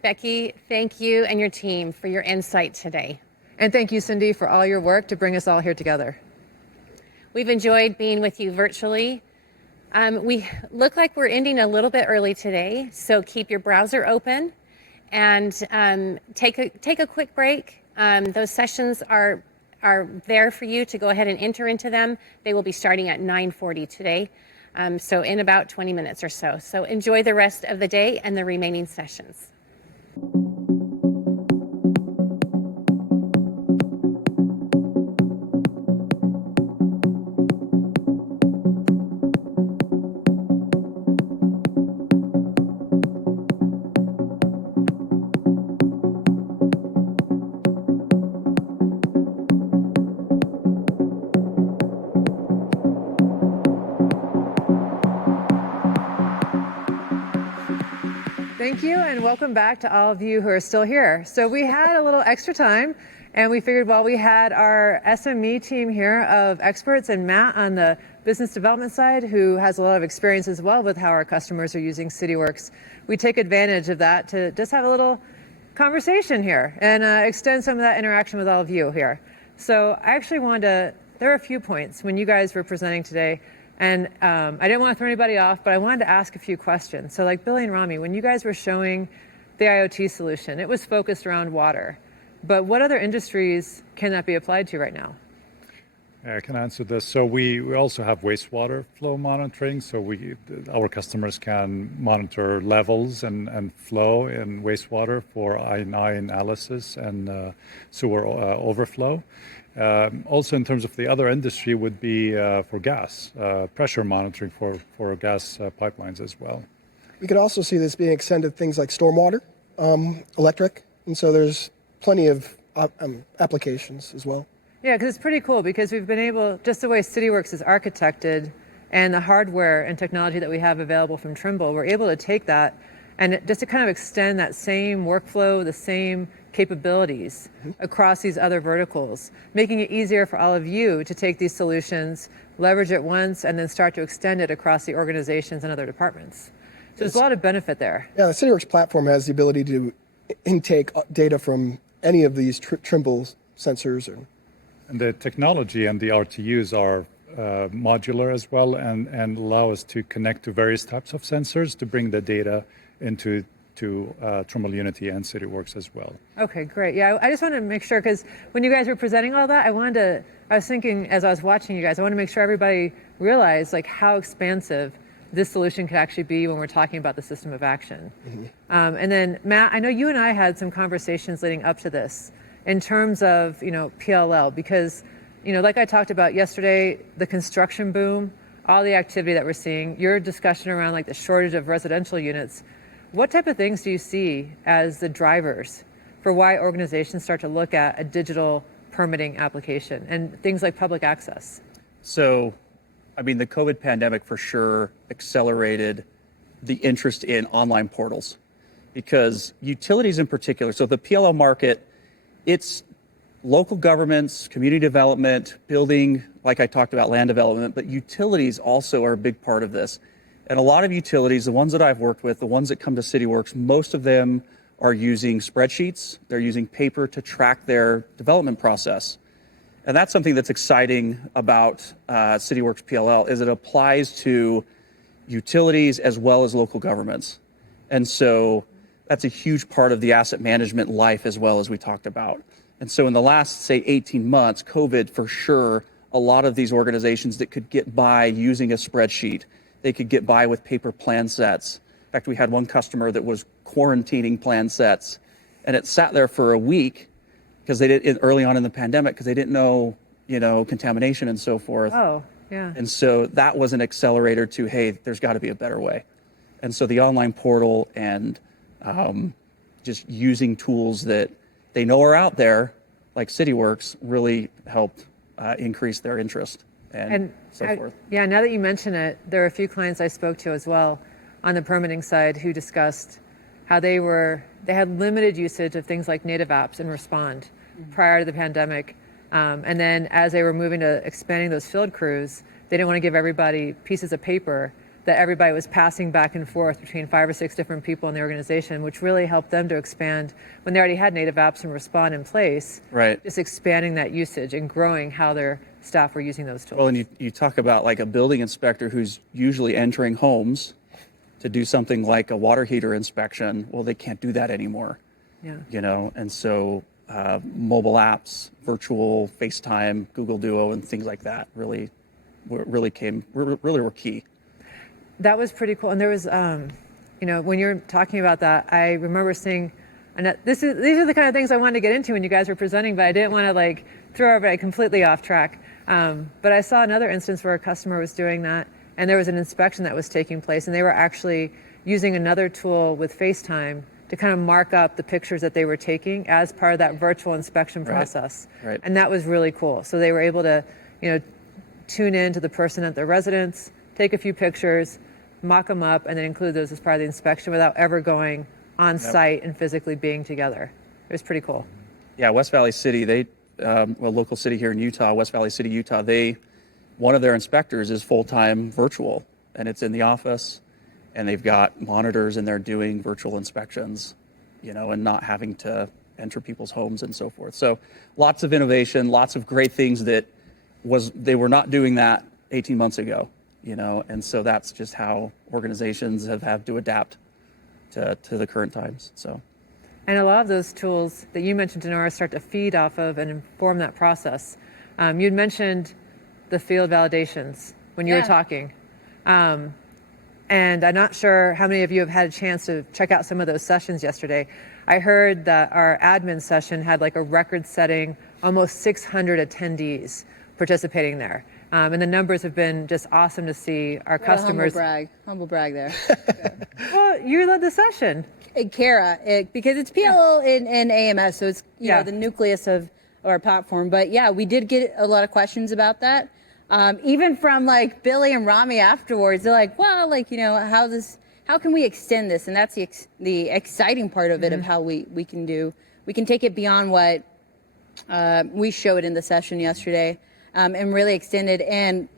Becky, thank you and your team for your insight today. And thank you, Cindy, for all your work to bring us all here together. We've enjoyed being with you virtually. We look like we're ending a little bit early today, so keep your browser open and take a quick break. Those sessions are there for you to go ahead and enter into them. They will be starting at 9:40 today, so in about 20 minutes or so. So enjoy the rest of the day and the remaining sessions. Thank you, and welcome back to all of you who are still here. So we had a little extra time, and we figured while we had our SME team here of experts and Matt on the business development side, who has a lot of experience as well with how our customers are using Cityworks, we take advantage of that to just have a little conversation here and extend some of that interaction with all of you here. So I actually there are a few points when you guys were presenting today. And I didn't want to throw anybody off, but I wanted to ask a few questions. So like Billy and Rami, when you guys were showing the IoT solution, it was focused around water. But what other industries can that be applied to right now? I can answer this. So we also have wastewater flow monitoring. So our customers can monitor levels and flow in wastewater for I&I analysis and sewer overflow. Also, in terms of the other industry, would be for gas, pressure monitoring for gas pipelines as well. We could also see this being extended to things like stormwater, electric, and so there's plenty of applications as well. Yeah, because it's pretty cool because we've been able, just the way Cityworks is architected and the hardware and technology that we have available from Trimble, we're able to take that and just to kind of extend that same workflow, the same capabilities across these other verticals, making it easier for all of you to take these solutions, leverage it once, and then start to extend it across the organizations and other departments. So there's a lot of benefit there. Yeah, the Cityworks platform has the ability to intake data from any of these Trimble sensors. And the technology and the RTUs are modular as well and allow us to connect to various types of sensors to bring the data into Trimble Unity and Cityworks as well. Okay, great. Yeah, I just wanted to make sure, because when you guys were presenting all that, I was thinking as I was watching you guys, I want to make sure everybody realized like how expansive this solution could actually be when we're talking about the system of action. And then Matt, I know you and I had some conversations leading up to this in terms of, PLL, because, like I talked about yesterday, the construction boom, all the activity that we're seeing, your discussion around like the shortage of residential units. What type of things do you see as the drivers for why organizations start to look at a digital permitting application and things like public access? So, the COVID pandemic for sure accelerated the interest in online portals. because utilities in particular, so the PLL market, it's local governments, community development, building, like I talked about, land development, but utilities also are a big part of this. And a lot of utilities, the ones that I've worked with, the ones that come to Cityworks, most of them are using spreadsheets. They're using paper to track their development process. And that's something that's exciting about Cityworks PLL is it applies to utilities as well as local governments. And so that's a huge part of the asset management life as well, as we talked about. And so in the last, say, 18 months, COVID, for sure, a lot of these organizations that could get by using a spreadsheet, they could get by with paper plan sets. In fact, we had one customer that was quarantining plan sets, and it sat there for a week because they did early on in the pandemic because they didn't know, contamination and so forth. Oh, yeah. And so that was an accelerator to, hey, there's got to be a better way. And so the online portal and just using tools that they know are out there, like Cityworks, really helped increase their interest and so forth. Yeah, now that you mention it, there are a few clients I spoke to as well on the permitting side who discussed how they had limited usage of things like native apps and Respond prior to the pandemic. And then as they were moving to expanding those field crews, they didn't want to give everybody pieces of paper that everybody was passing back and forth between 5 or 6 different people in the organization, which really helped them to expand when they already had native apps and Respond in place. Right. Just expanding that usage and growing how their staff were using those tools. Well, and you talk about like a building inspector who's usually entering homes to do something like a water heater inspection. Well, they can't do that anymore. Yeah. And so mobile apps, virtual FaceTime, Google Duo, and things like that really were key. That was pretty cool. And there was, when you're talking about that, I remember seeing, and these are the kind of things I wanted to get into when you guys were presenting, but I didn't want to throw everybody completely off track. But I saw another instance where a customer was doing that, and there was an inspection that was taking place, and they were actually using another tool with FaceTime to kind of mark up the pictures that they were taking as part of that virtual inspection process. Right. And that was really cool. So they were able to, tune in to the person at their residence, take a few pictures, mock them up, and then include those as part of the inspection without ever going on site and physically being together. It was pretty cool. Yeah, West Valley City, local city here in Utah, West Valley City, Utah, one of their inspectors is full-time virtual, and it's in the office, and they've got monitors, and they're doing virtual inspections, and not having to enter people's homes and so forth. So lots of innovation, lots of great things that they were not doing that 18 months ago, and so that's just how organizations have had to adapt to the current times. So. And a lot of those tools that you mentioned, Denora, start to feed off of and inform that process. You'd mentioned the field validations when you were talking. And I'm not sure how many of you have had a chance to check out some of those sessions yesterday. I heard that our admin session had a record-setting, almost 600 attendees participating there. And the numbers have been just awesome to see our customers. Humble brag there. Well, you led the session. Kara, because it's PLL and AMS, so it's the nucleus of our platform. But yeah, we did get a lot of questions about that. Even from Billy and Rami afterwards, they're like, "Wow, how can we extend this?" And that's the exciting part of it, of how we can take it beyond what we showed in the session yesterday, and really extend it. And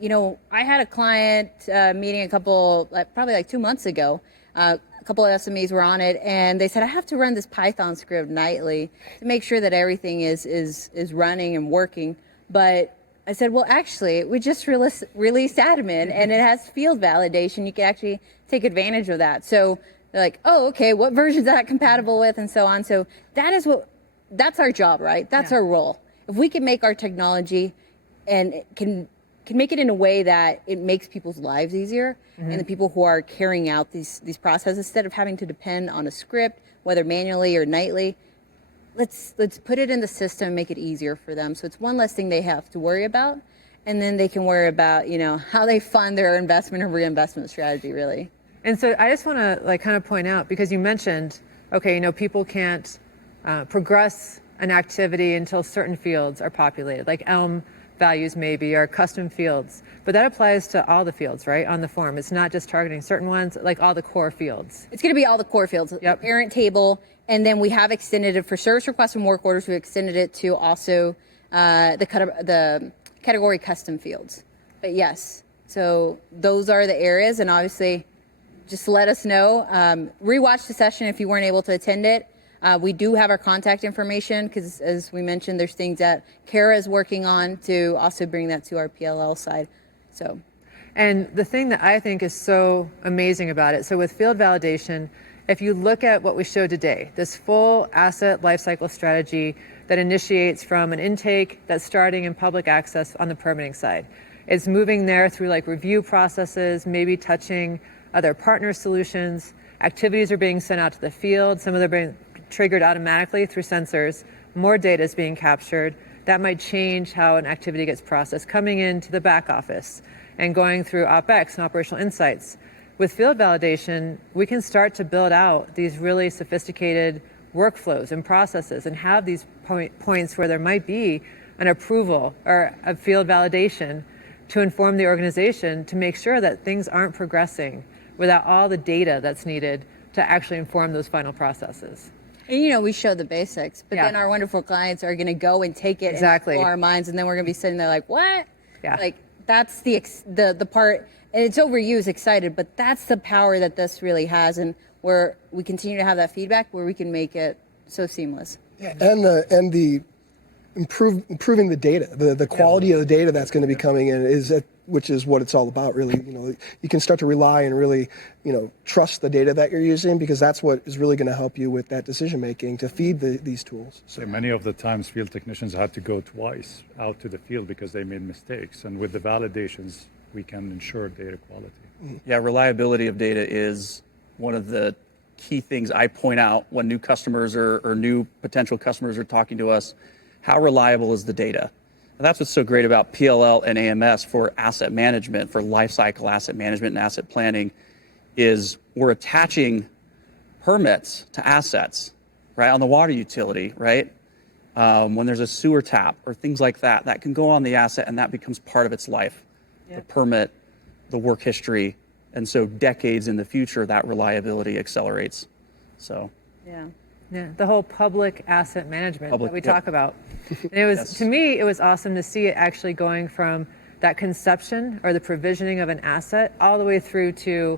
I had a client meeting a couple, probably 2 months ago. A couple of SMEs were on it, and they said, I have to run this Python script nightly to make sure that everything is running and working. But I said, well, actually, we just released admin, and it has field validation. You can actually take advantage of that. So they're like, oh, okay, what version is that compatible with, and so on. So that's our job, right? That's our role. If we can make our technology and can make it in a way that it makes people's lives easier, and the people who are carrying out these processes, instead of having to depend on a script, whether manually or nightly, let's put it in the system and make it easier for them. So it's one less thing they have to worry about, and then they can worry about how they fund their investment or reinvestment strategy, really. And so I just want to kind of point out, because you mentioned, okay, people can't progress an activity until certain fields are populated, like elm values maybe are custom fields, but that applies to all the fields, right, on the form. It's not just targeting certain ones, like all the core fields. It's going to be all the core fields, Yep. the parent table, and then we have extended it for service requests and work orders. We've extended it to also the category custom fields. But yes, so those are the areas, and obviously just let us know. Rewatch the session if you weren't able to attend it. We do have our contact information because, as we mentioned, there's things that Kara is working on to also bring that to our PLL side. So, and the thing that I think is so amazing about it, so with field validation, if you look at what we showed today, this full asset lifecycle strategy that initiates from an intake that's starting in public access on the permitting side. It's moving there through like review processes, maybe touching other partner solutions. Activities are being sent out to the field. Some of them are being triggered automatically through sensors. More data is being captured. That might change how an activity gets processed, coming into the back office and going through OpEx and operational insights. With field validation, we can start to build out these really sophisticated workflows and processes and have these points where there might be an approval or a field validation to inform the organization to make sure that things aren't progressing without all the data that's needed to actually inform those final processes. and you know, we show the basics, but Yeah. then our wonderful clients are going to go and take it Exactly. and blow our minds, and then we're going to be sitting there like, what? Yeah. Like, that's the part, and it's overused, excited, but that's the power that this really has, and where we continue to have that feedback where we can make it so seamless. And the improving the data, the quality of the data that's going to be coming in which is what it's all about, really. You know, you can start to rely and really, trust the data that you're using, because that's what is really going to help you with that decision making to feed these tools. So Many of the times field technicians had to go twice out to the field because they made mistakes. And with the validations, we can ensure data quality. Yeah, reliability of data is one of the key things I point out when new customers or new potential customers are talking to us. How reliable is the data? And that's what's so great about PLL and AMS for asset management, for lifecycle asset management and asset planning, is we're attaching permits to assets, right, on the water utility, right? When there's a sewer tap or things like that, that can go on the asset and that becomes part of its life. The permit, the work history, and so decades in the future, that reliability accelerates. So. Yeah, the whole public asset management that we yep. talk about. And it was, Yes. to me, it was awesome to see it actually going from that conception or the provisioning of an asset all the way through to,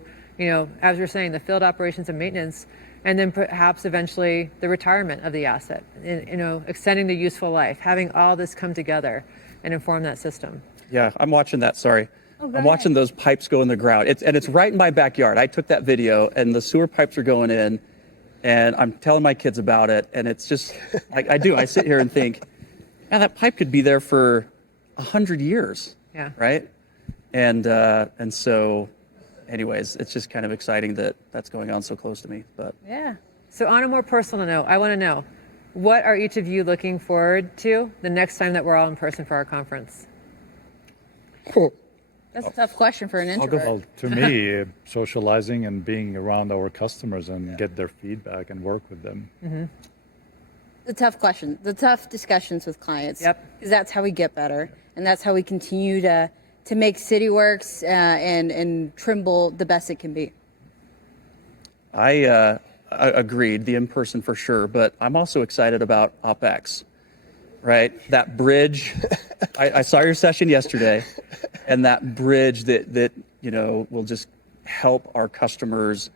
as you're saying, the field operations and maintenance, and then perhaps eventually the retirement of the asset, extending the useful life, having all this come together and inform that system. Yeah, I'm watching that, sorry. go I'm watching those pipes go in the ground. It's right in my backyard. I took that video and the sewer pipes are going in. And I'm telling my kids about it, and it's just like I sit here and think, yeah, that pipe could be there for 100 years, Yeah. right? And so, anyways, it's just kind of exciting that that's going on so close to me. But Yeah. So on a more personal note, I want to know, what are each of you looking forward to the next time that we're all in person for our conference? That's a tough question for an introvert. Well, to me, socializing and being around our customers and get their feedback and work with them. The tough question, the tough discussions with clients. Yep. Because that's how we get better, and that's how we continue to make Cityworks and Trimble the best it can be. I agreed, the in-person for sure, but I'm also excited about OpEx, right? That bridge, I saw your session yesterday, and that bridge that will just help our customers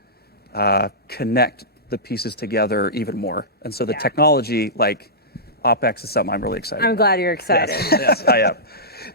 connect the pieces together even more. And so the technology, like OpEx, is something I'm really excited I'm about. glad you're excited. Yes, I am.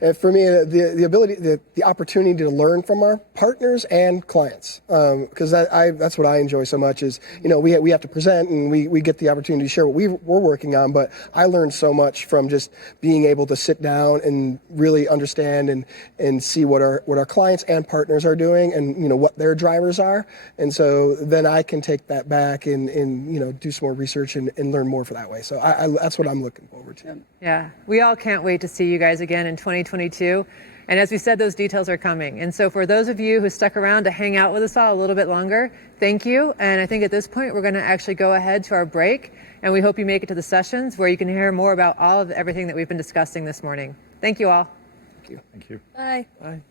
And for me, the ability, the opportunity to learn from our partners and clients, because that's what I enjoy so much is, we have to present and we get the opportunity to share what we're working on, but I learned so much from just being able to sit down and really understand and see what our clients and partners are doing and, what their drivers are. And so then I can take that back and do some more research and learn more for that way. So that's what I'm looking forward to. Yeah, we all can't wait to see you guys again in 2022. And as we said, those details are coming. And so for those of you who stuck around to hang out with us all a little bit longer, thank you. And I think at this point, we're going to actually go ahead to our break. And we hope you make it to the sessions where you can hear more about all of everything that we've been discussing this morning. Thank you all. Thank you. Thank you. Bye. Bye.